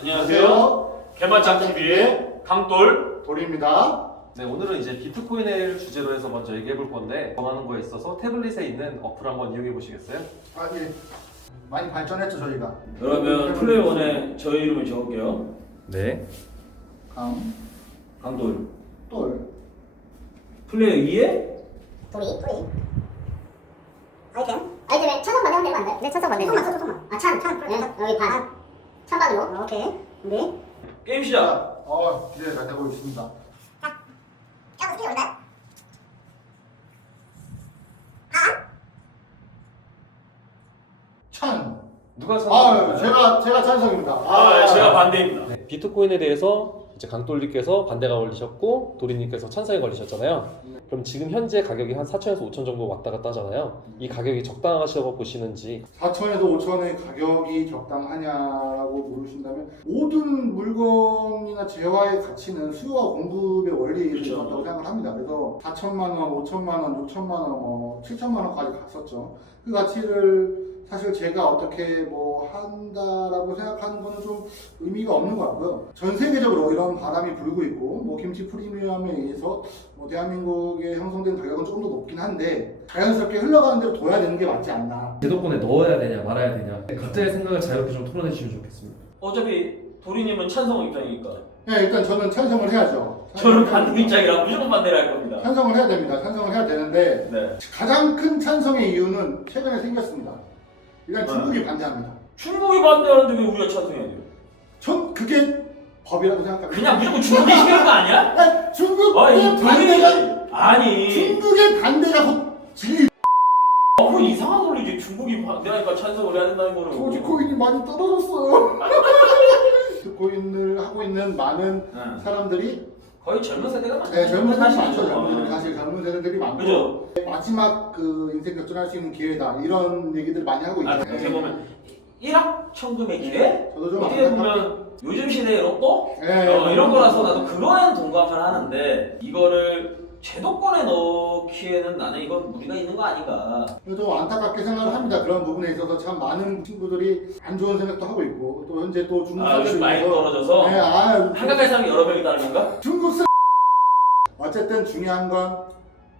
안녕하세요. 개발장TV의 강돌 돌입니다. 네, 오늘은 이제 비트코인을 주제로 해서 먼저 얘기해 볼 건데 정하는 거에 있어서 태블릿에 있는 어플 한번 이용해 보시겠어요? 아 예. 많이 발전했죠 저희가. 그러면 플레이원에 저희 이름을 적을게요. 네. 강돌. 돌. 플레이어 2에 돌이 아이템에 천원 받으면 되면 안 돼? 네, 천원 받으면 돼. 천만. 아, 천. 네, 여기 반. 천반으로. 오케이. 네. 게임 시작. 기대 잘 되고 있습니다. 자, 어떻게 올라요? 찬. 누가 선택할까요? 제가 찬성입니다. 제가 반대입니다. 네, 비트코인에 대해서 이제 강돌님께서 반대가 걸리셨고 도리님께서 찬성이 걸리셨잖아요. 그럼 지금 현재 가격이 한 4천에서 5천 정도 왔다 갔다 하잖아요. 이 가격이 적당하시다고 보시는지. 4천에서 5천의 가격이 적당하냐고 물으신다면 모든 물건이나 재화의 가치는 수요와 공급의 원리에 그렇죠. 있다고 생각을 합니다. 그래서 4천만 원, 5천만 원, 6천만 원, 7천만 원까지 갔었죠. 그 가치를 사실 제가 어떻게 뭐 한다라고 생각하는 거는 좀 의미가 없는 것 같고요. 전 세계적으로 이런 바람이 불고 있고 뭐 김치 프리미엄에 의해서 뭐 대한민국에 형성된 가격은 조금 더 높긴 한데 자연스럽게 흘러가는 대로 둬야 되는 게 맞지 않나. 제도권에 넣어야 되냐 말아야 되냐 각자의 생각을 자유롭게 좀 토론해 주시면 좋겠습니다. 어차피 도리님은 찬성 입장이니까 네, 일단 저는 찬성을 해야죠. 저는 반대 입장이라 무조건 반대를 할 겁니다. 찬성을 해야 됩니다. 찬성을 해야 되는데 네. 가장 큰 찬성의 이유는 최근에 생겼습니다. 일단 중국이 반대합니다. 중국이 반대하는데 왜 우리가 찬성해야 돼요? 전 그게 법이라고 생각합니다. 그냥 무조건 중국이 시키는 거 아니야? 아니, 중국의 아니 반대가 아니 중국의 반대가 곧 진리. 그 이상한 논리지. 중국이 반대하니까 찬성을 해야 된다는 거는 도지코인이 많이 떨어졌어요. 비트코인을 하고 있는 많은 네. 사람들이 거의 젊은 세대가 많죠. 젊은 세대들이 많죠. 어. 사실 젊은 세대들이 많고 그죠? 마지막 그 인생 역전할 수 있는 기회다 이런 얘기들 많이 하고 있죠. 어떻게 보면 일확천금의 기회? 저도 좀 어떻게 보면 요즘 시대의 로또? 네. 이런 거라서 나도 그거엔 동감을 하는데 이거를 제도권에 넣기에는 나는 이건 무리가 있는 거 아닌가. 좀 안타깝게 생각을 합니다. 그런 부분에 있어서 참 많은 친구들이 안 좋은 생각도 하고 있고 또 현재 또 중국 요즘 많이 떨어져서 네, 한강갈 사람이 여러 명 있다는 건가? 중국 어쨌든 중요한 건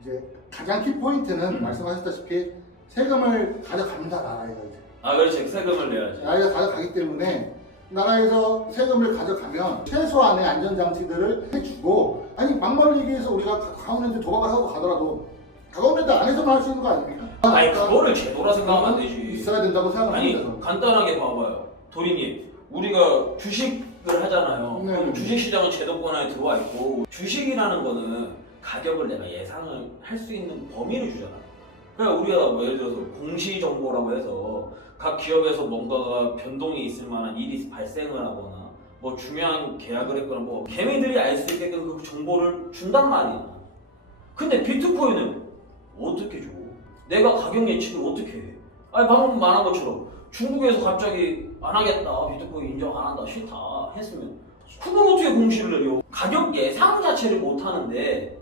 이제 가장 키 포인트는 말씀하셨다시피 세금을 가져갑니다. 나라에서 이제. 그렇지. 세금을 내야지. 나라에서 가져가기 때문에 나라에서 세금을 가져가면 최소한의 안전장치들을 해주고 아니 막말로 얘기해서 우리가 강원랜드 도박을 하고 가더라도 강원랜드 안에서만 할 수 있는 거 아닙니까? 아니 그거를 제도라 생각하면 안 되지. 있어야 된다고 생각을 아니 합니다. 간단하게 봐봐요. 도리님 우리가 주식을 하잖아요. 네. 그럼 주식시장은 제도권 안에 들어와 있고 주식이라는 거는 가격을 내가 예상을 할 수 있는 범위를 주잖아. 그러니까 우리가 뭐 예를 들어서 공시정보라고 해서 각 기업에서 뭔가가 변동이 있을 만한 일이 발생을 하거나 뭐 중요한 계약을 했거나 뭐 개미들이 알 수 있게끔 그 정보를 준단 말이야. 근데 비트코인은 어떻게 줘? 내가 가격 예측을 어떻게 해? 아니 방금 말한 것처럼 중국에서 갑자기 안 하겠다, 비트코인 인정 안 한다, 싫다 했으면 그걸 어떻게 공시를 내려? 가격 예상 자체를 못 하는데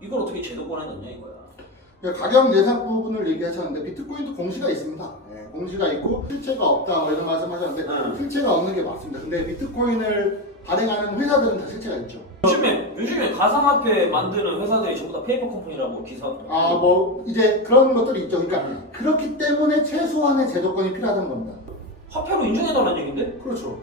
이걸 어떻게 제도권에 넣냐 이거야. 가격 예상 부분을 얘기하셨는데 비트코인도 공시가 있습니다. 네, 공시가 있고 실체가 없다 뭐 이런 말씀하셨는데 실체가 없는 게 맞습니다. 근데 비트코인을 발행하는 회사들은 다 실체가 있죠. 요즘에 가상화폐 만드는 회사들이 전부 다 페이퍼 컴퍼니라고 기사. 뭐 이제 그런 것들이 있죠. 그러니까 그렇기 때문에 최소한의 제도권이 필요하다는 겁니다. 화폐로 인정해달라는 얘긴데? 그렇죠.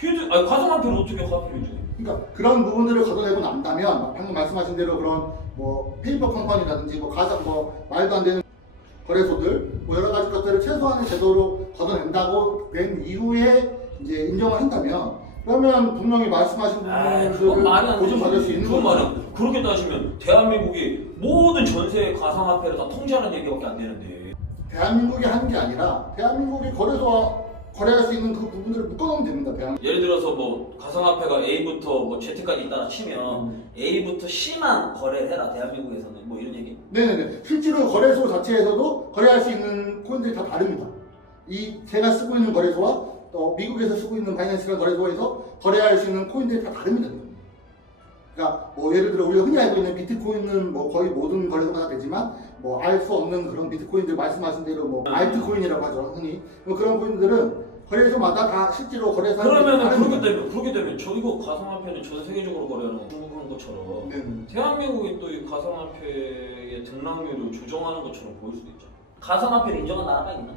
가상화폐를 어떻게 화폐로 인정해? 그러니까 그런 부분들을 걷어내고 난다면 방금 말씀하신 대로 그런 뭐 페이퍼 컴퍼니라든지 뭐 가상 뭐 말도 안 되는 거래소들 뭐 여러 가지 것들을 최소한의 제도로 걷어낸다고 된 이후에 이제 인정을 한다면 그러면 분명히 말씀하신 그건 말이 안 부분들을 보존받을 수 되지. 있는 그건 말이 거죠. 안 돼. 그렇게 따지면 대한민국이 모든 전세 가상화폐를 다 통제하는 얘기밖에 안 되는데. 대한민국이 하는 게 아니라 대한민국이 거래소와 거래할 수 있는 그 부분들을 묶어놓으면 됩니다. 대한민국. 예를 들어서 뭐 가상화폐가 A부터 뭐 Z까지 있다가 치면 A부터 C만 거래를 해라 대한민국에서는 뭐 이런 얘기? 네네네. 실제로 거래소 자체에서도 거래할 수 있는 코인들이 다 다릅니다. 이 제가 쓰고 있는 거래소와 또 미국에서 쓰고 있는 바이낸스라는 거래소에서 거래할 수 있는 코인들이 다 다릅니다. 그러니까 뭐 예를 들어 우리가 흔히 알고 있는 비트코인은 뭐 거의 모든 거래소가 다 되지만 뭐 알 수 없는 그런 비트코인들 말씀하신 대로 뭐 알트코인이라고 하죠 흔히 뭐 그런 코인들은 거래소마다 다 실제로 거래소 그러면은 그렇게 되면 저 이거 가상화폐는 전 세계적으로 거래하는 거 중국한 것처럼 대한민국이 또 이 가상화폐의 등락률을 조정하는 것처럼 보일 수도 있죠. 가상화폐를 인정한 나라가 있나?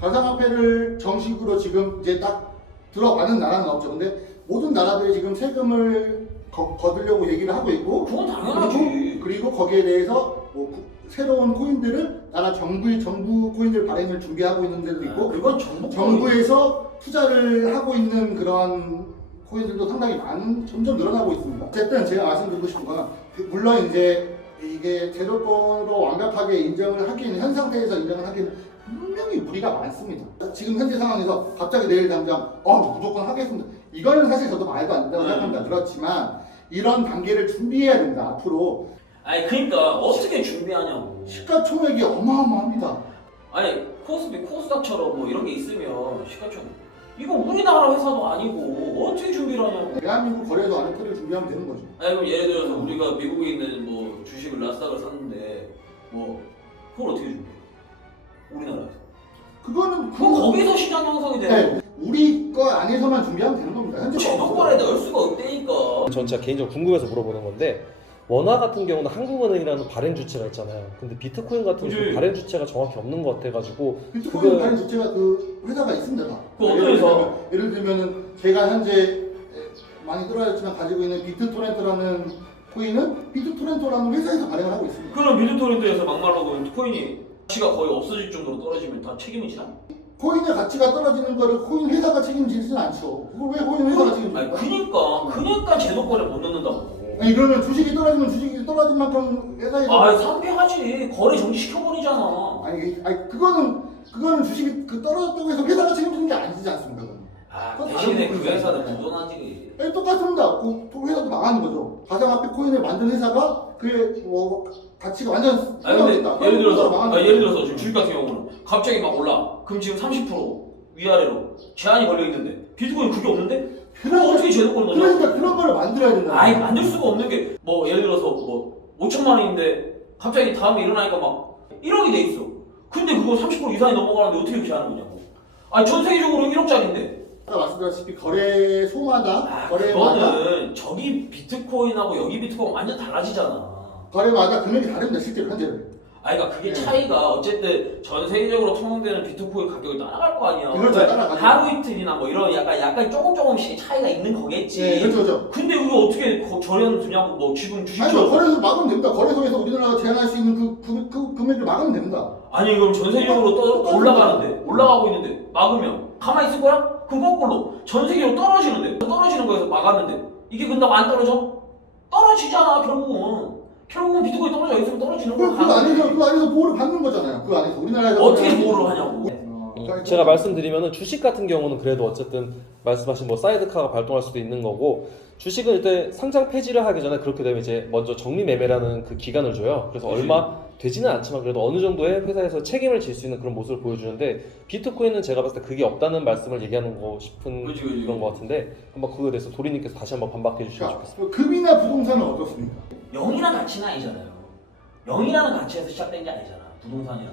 가상화폐를 정식으로 지금 이제 딱 들어가는 나라는 없죠. 근데 모든 나라들이 지금 세금을 거두려고 얘기를 하고 있고, 그건 당연하지. 그리고 거기에 대해서 뭐 새로운 코인들을 나라 정부 코인들 발행을 준비하고 있는 데도 있고, 그건 정부에서 투자를 하고 있는 그런 코인들도 상당히 점점 늘어나고 있습니다. 어쨌든 제가 말씀드리고 싶은 건 물론 이제 이게 제도권으로 완벽하게 인정을 하기는 현 상태에서 인정을 하기는 분명히 무리가 많습니다. 지금 현재 상황에서 갑자기 내일 당장 무조건 하겠습니다. 이거는 사실 저도 말도 안 된다고 생각합니다. 그렇지만 이런 단계를 준비해야 된다 앞으로. 아니 그러니까 어떻게 준비하냐고. 시가총액이 어마어마합니다. 아니 코스피 코스닥처럼 뭐 이런 게 있으면 시가총액 이거 우리나라 회사도 아니고 어떻게 준비를 하냐고. 대한민국 거래소 안에 틀을 준비하면 되는 거죠. 아니 그럼 예를 들어서 우리가 미국에 있는 뭐 주식을 나스닥을 샀는데 뭐 그걸 어떻게 준비해? 우리나라에서. 그거는 거기서 시장 형성이 되는. 네, 우리 거 안에서만 준비하면 되는 겁니다. 현재 제도권에 넣을 수가 없다니까. 전 진짜 개인적으로 궁금해서 물어보는 건데 원화 같은 경우는 한국은행이라는 발행 주체가 있잖아요. 근데 비트코인 같은 경우는 발행 주체가 정확히 없는 것 같아가지고 비트코인 발행 주체가 그 회사가 있습니다. 다. 그 어떤 회사? 예를 들면은 제가 현재 많이 떨어졌지만 가지고 있는 비트토렌트라는 코인은 비트토렌토라는 회사에서 발행을 하고 있습니다. 그럼 비트토렌트에서 막말로 코인이 가치가 거의 없어질 정도로 떨어지면 다 책임이 지나? 코인의 가치가 떨어지는 거를 코인 회사가 책임지지는 않죠. 그걸 왜 코인 회사가 책임집니까? 아니 그니까 제도권에 못 넣는다고. 아니 그러면 주식이 떨어지면 주식이 떨어진 만큼 회사에서 아 상폐하지. 거래 정지시켜버리잖아. 아니 그거는 주식이 떨어졌다고 해서 회사가 책임지는 게 아니지 않습니까? 아 대신에 그 회사는 무존하지. 똑같습니다. 그 회사도 망하는 거죠. 가상화폐 코인을 만든 회사가 뭐 가치가 완전 아니 근데 떨어졌다. 예를 들어서 지금 주식 같은 경우는 갑자기 막 올라. 그럼 지금 30% 위아래로 제한이 걸려 있는데 비트코인 그게 없는데? 그럼 어떻게 제도권을 넣냐? 그러니까 그런 거를 만들어야 된다. 아니 만들 수가 없는 게 뭐 예를 들어서 뭐 5천만 원인데 갑자기 다음에 일어나니까 막 1억이 돼 있어. 근데 그거 30% 이상이 넘어가는데 어떻게 그렇게 하는 거냐고. 아니 전 세계적으로 1억짜리인데. 아까 말씀드렸다시피 거래소마다 그거는 저기 비트코인하고 여기 비트코인 완전 달라지잖아. 거래마다 금액이 다릅니다. 실제로 현재는. 그러니까 그게 차이가 어쨌든 전 세계적으로 통용되는 비트코인 가격이 따라갈 거 아니야. 그렇죠, 따라가죠. 하루 이틀이나 뭐 이런 약간 조금씩 차이가 있는 거겠지. 네, 그렇죠. 근데 그거 어떻게 저렴 두냐고. 뭐 지금 주식 아니 거래소 막으면 됩니다. 거래소에서 우리나라가 제한할 수 있는 그 금액을 막으면 됩니다. 아니 그럼 전 세계적으로 올라가고 있는데 막으면 가만히 있을 거야? 그럼 거꾸로 전 세계로 떨어지는 거에서 막았는데 이게 근다고 안 떨어져? 떨어지잖아 결국은 비트코인 떨어져 있으면 떨어지는 거야. 그 안에서 보호를 받는 거잖아요. 그 안에서 우리나라에서 어떻게 보호를 하냐고. 제가 말씀드리면은 주식 같은 경우는 그래도 어쨌든 말씀하신 뭐 사이드카가 발동할 수도 있는 거고 주식은 일단 상장 폐지를 하기 전에 그렇게 되면 이제 먼저 정리 매매라는 그 기간을 줘요. 그래서 그치. 얼마 되지는 않지만 그래도 어느 정도의 회사에서 책임을 질 수 있는 그런 모습을 보여주는데 비트코인은 제가 봤을 때 그게 없다는 말씀을 얘기하는 거 싶은 그치. 그런 것 같은데 한번 그거에 대해서 도리님께서 다시 한번 반박해 주시면 좋겠습니다. 금이나 부동산은 어떻습니까? 영이나 가치는 아니잖아요. 영이라는 가치에서 시작된 게 아니잖아. 부동산이나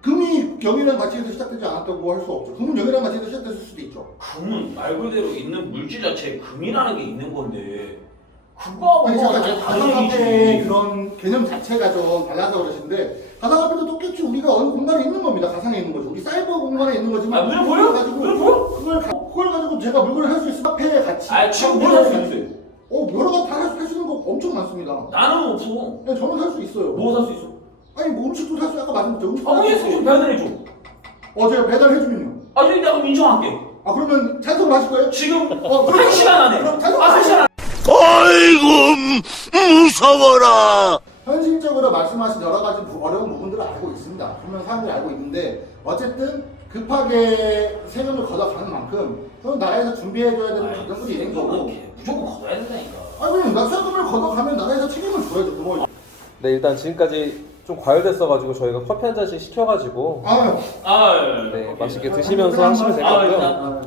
금이 영이라는 가치에서 시작되지 않았다고 할 수 없죠. 금은 영이라는 가치에서 시작됐을 수도 있죠. 금은 말 그대로 있는 물질 자체에 금이라는 게 있는 건데 그거하고 아니 잠깐 다른 가상화폐의 얘기지. 그런 개념 자체가 좀 달라서 그러신데 가상화폐도 똑같이 우리가 어느 공간에 있는 겁니다. 가상에 있는 거죠. 우리 사이버 공간에 있는 거지만 눈에 보여? 눈에 보여? 그걸 가지고 제가 물건을 할 수 있어. 화폐의 가치. 지금 뭘 할 수 있어요? 여러 가지 다 할 수 있는 거 엄청 많습니다. 나는 없어. 네, 저는 살 수 있어요. 뭐 살 수 있어? 아니 뭐 음식도 살 수 아까 말씀드렸죠. 음식도 음식 좀 배달해줘. 제가 배달해주면요. 아니 내가 그럼 인정할게. 그러면 찬성을 하실 거예요? 지금 그럼 1시간 안에. 그럼 찬성. 1시간 안에. 아이고 무서워라. 현실적으로 말씀하신 여러 가지 어려운 부분들을 알고 있습니다. 분명 사람들이 알고 있는데 어쨌든 급하게 세금을 걷어가는 만큼 그건 나라에서 준비해줘야 되는 과정들이 있는 거고. 무조건 걷어야 된다니까. 그럼 세금을 걷어가면 나라에서 책임을 져야죠. 그거. 네 일단 지금까지 좀 과열됐어가지고 저희가 커피 한 잔씩 시켜가지고 네, 맛있게 드시면서 하시면 될 것 같고요.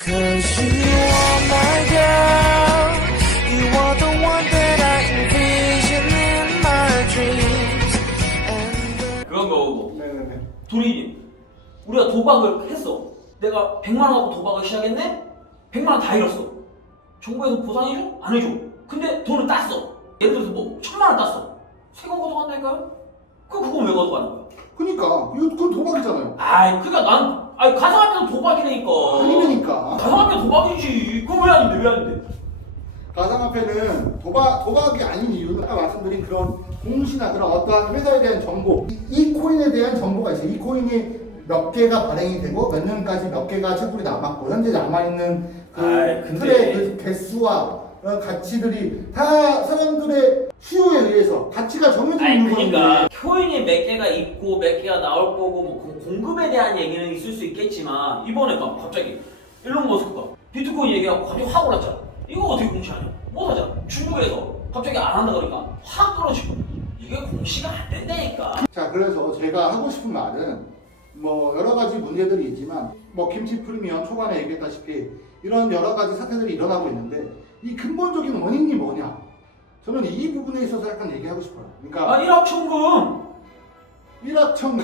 Cause you are my girl. You are the one that I envision in my dreams. 그건 거고. 네네네. 도리님, 우리가 도박 도박을 했어. 내가 100만 원 갖고 도박을 시작했네? 100만 원 다 잃었어. 정부에서 보상해줘? 안 해줘. 근데 돈을 땄어. 예를 들어서 뭐 1000만 원 땄어. 세금 걷어간다니까요? 그건 왜 걷어가는 거야? 그러니까 그건 도박이잖아요. 아이 그니까 가상화폐도 도박이라니까. 아니니까. 가상화폐 도박이지. 그건 왜 아닌데 왜 아닌데? 가상화폐는 도박이 아닌 이유는 아까 말씀드린 그런 공시나 그런 어떠한 회사에 대한 정보, 이 코인에 대한 정보가 있어요. 이 코인이 몇 개가 발행이 되고 몇 년까지 몇 개가 채굴이 남았고 현재 남아있는 그 근데- 틀의 그 개수와 그런 가치들이 다 사람들의 수요에 의해서 가치가 정해져 있는 건데 그러니까 코인이 몇 개가 있고 몇 개가 나올 거고 뭐 공급에 대한 얘기는 있을 수 있겠지만 이번에 막 갑자기 일론 머스크가 비트코인 얘기하고 갑자기 확 올랐잖아. 이거 어떻게 공시하냐? 못 하잖아. 중국에서 갑자기 안 한다 그러니까 확 떨어지고 이게 공시가 안 된다니까. 자, 그래서 제가 하고 싶은 말은 뭐 여러 가지 문제들이 있지만 뭐 김치 프리미엄 초반에 얘기했다시피 이런 여러 가지 사태들이 일어나고 있는데 이 근본적인 원인이 뭐냐? 저는 이 부분에 있어서 약간 얘기하고 싶어요. 그러니까 일확천금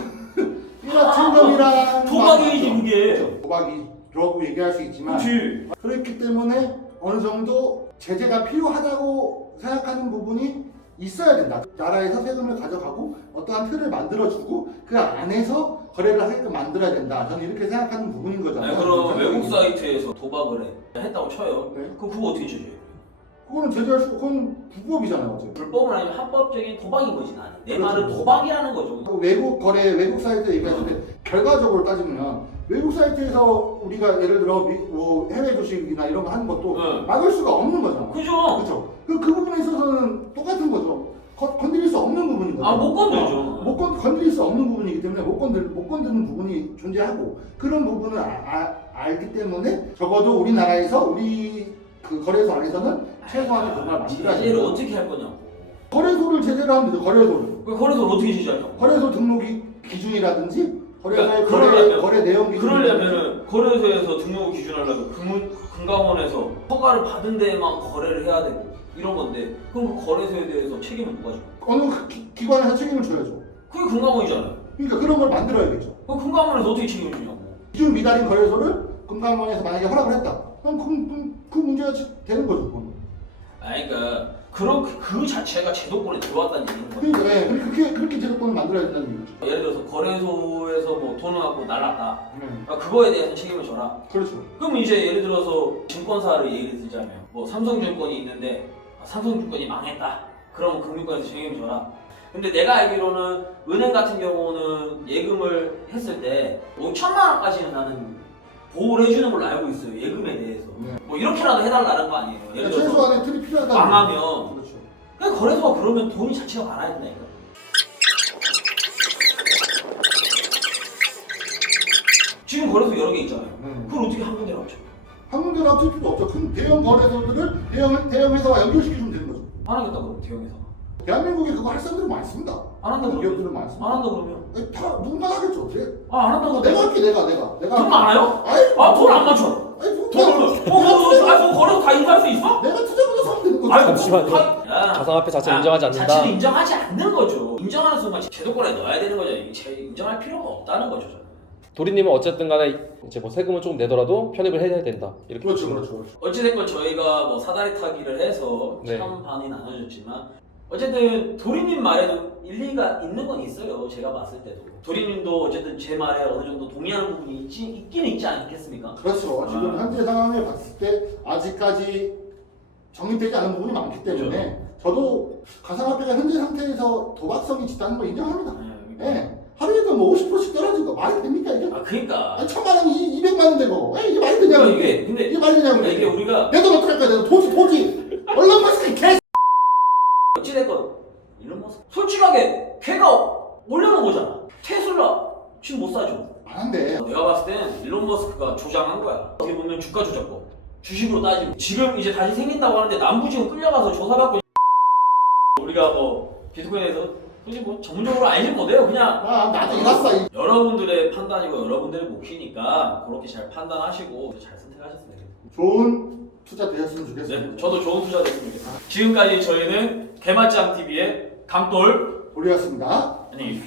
일확천금이란 도박이지 그게. 그렇죠. 도박이라고 얘기할 수 있지만 그렇지. 그렇기 때문에 어느 정도 제재가 필요하다고 생각하는 부분이 있어야 된다. 나라에서 세금을 가져가고 어떠한 틀을 만들어주고 그 안에서 거래를 하게끔 만들어야 된다. 저는 이렇게 생각하는 부분인 거잖아요. 아니, 그럼 외국 사이트에서 도박을 했다고 쳐요. 네. 그거 어떻게 제재해요? 그거는 제재할 수, 그건 불법이잖아요. 어차피. 불법은 아니면 합법적인 도박인 거지 나는. 내 그렇죠. 말은 도박이라는 거죠. 그 외국 거래, 외국 사이트 얘기했을 때 결과적으로 따지면 외국 사이트에서 우리가 예를 들어 뭐 해외 주식이나 이런 거 하는 것도 네. 막을 수가 없는 거잖아. 그죠? 그렇죠. 그 부분에 있어서는 똑같은 거죠. 건드릴 수 없는 부분인 거죠. 못 건들죠. 건드릴 수 없는 부분이기 때문에 못 건드는 부분이 존재하고 그런 부분을 알기 때문에 적어도 우리나라에서 우리 그 거래소 안에서는 최소한의 뭔가를 만들어야 제재를 된다. 어떻게 할 거냐고. 거래소를 제대로 하면 되죠. 거래소를. 그 거래소를 어떻게 제재하냐고. 거래소 등록이 기준이라든지 거래소의 그러니까 거래 내용 기준. 그러려면은 거래소에서 등록 기준하려면 금감원에서 허가를 받은 데에만 거래를 해야 되고 이런 건데 그럼 그 거래소에 대해서 책임은 누가 져? 어느 기관에서 책임을 져야죠. 그게 금감원이잖아요. 그러니까 그런 걸 만들어야겠죠. 그 금감원에서 어떻게 책임을 지냐고. 기준 미달인 거래소를 금감원에서 만약에 허락을 했다. 그럼 그 문제가 되는 거죠. 그건. 아니 그러니까 그 자체가 제도권에 들어왔다는 얘기인 거예요. 그러니까 네, 그렇게 제도권을 만들어야 된다는 얘기죠. 예를 들어서 거래소에서 뭐 돈을 갖고 날랐다. 네. 그러니까 그거에 대해서 책임을 져라. 그렇죠. 그럼 이제 예를 들어서 증권사를 얘기를 들자면 뭐 삼성증권이 있는데 삼성증권이 망했다. 그럼 금융권에서 책임을 져라. 근데 내가 알기로는 은행 같은 경우는 예금을 했을 때 5천만 원까지는 나는 보호를 해주는 걸로 알고 있어요. 예금에 대해서. 네. 뭐 이렇게라도 해달라는 거 아니에요. 예를 그러니까 들어서 최소한의 틀이 필요하다. 망하면 그렇죠. 그냥 거래소가 그러면 돈이 자체가 많아야 된다니까. 지금 거래소 여러 개 있잖아요. 네. 그걸 어떻게 한 군데로 합쳐? 한 군데로 합칠 필요 없죠. 큰 대형 거래소들을 대형 회사와 연결시켜주면 되는 거죠. 안 하겠다 그러면 대형에서. 대한민국에 그거 할 사람들은 많습니다. 안 한다 그러면. 기업들은 많습니다. 안 한다 그러면. 아니, 다 누군가 하겠죠. 어떻게? 안 한다고. 내가 할게 내가. 돈 많아요? 아이, 돈 안 맞춰. 아니 돈 돈 거래소 다 인수할 수 있어? 내가 투자보다 사면 되는 거지. 아이고, 잠시만요. 야. 가상화폐 자체를 인정하지 않는다. 자체를 인정하지 않는 거죠. 인정하는 순간 제도권에 넣어야 되는 거죠. 인정할 필요가 없다는 거죠. 저는. 도리님은 어쨌든 간에 이제 뭐 세금을 조금 내더라도 편입을 해야 된다. 이렇게 그렇죠, 보시면 그렇죠, 그렇죠. 어찌됐건 저희가 뭐 사다리 타기를 해서 네. 참 반이 나눠졌지만 어쨌든 도리님 말에도 일리가 있는 건 있어요. 제가 봤을 때도. 도리님도 어쨌든 제 말에 어느 정도 동의하는 부분이 있긴 있지 않겠습니까? 그렇죠. 지금 현재 상황을 봤을 때 아직까지 정립되지 않은 부분이 많기 때문에 저도 가상화폐가 현재 상태에서 도박성이 짙다는 걸 인정합니다. 예. 하루에도 뭐 50%씩 떨어지고 말이 됩니까 이게? 그러니까. 아니 1000만 원이 200만 원 되고 이게 말이 되냐고 이게 근데 이게 말이 되냐고 이게 우리가 내 돈 어떡할 거야 내 돈 토지 얼른 머스크 개 어찌됐건 이런 모습 솔직하게 걔가 올려놓은 거잖아. 테슬라 지금 못 사죠. 안한데 내가 봤을 땐 일론 머스크가 조장한 거야. 어떻게 보면 주가 조작법. 주식으로 따지면 지금 이제 다시 생긴다고 하는데 남부지금 끌려가서 조사받고 우리가 뭐 비트코인에서 굳이 뭐 전문적으로 알진 못해요. 그냥 나도 일났어 여러분들의 판단이고 여러분들의 몫이니까 그렇게 잘 판단하시고 잘 선택하셨으면 좋겠습니다. 좋은 투자 되셨으면 좋겠습니다. 네, 저도 좋은 투자 됐으면 좋겠습니다. 지금까지 저희는 개맛짱 TV의 강돌 올렸습니다. 아니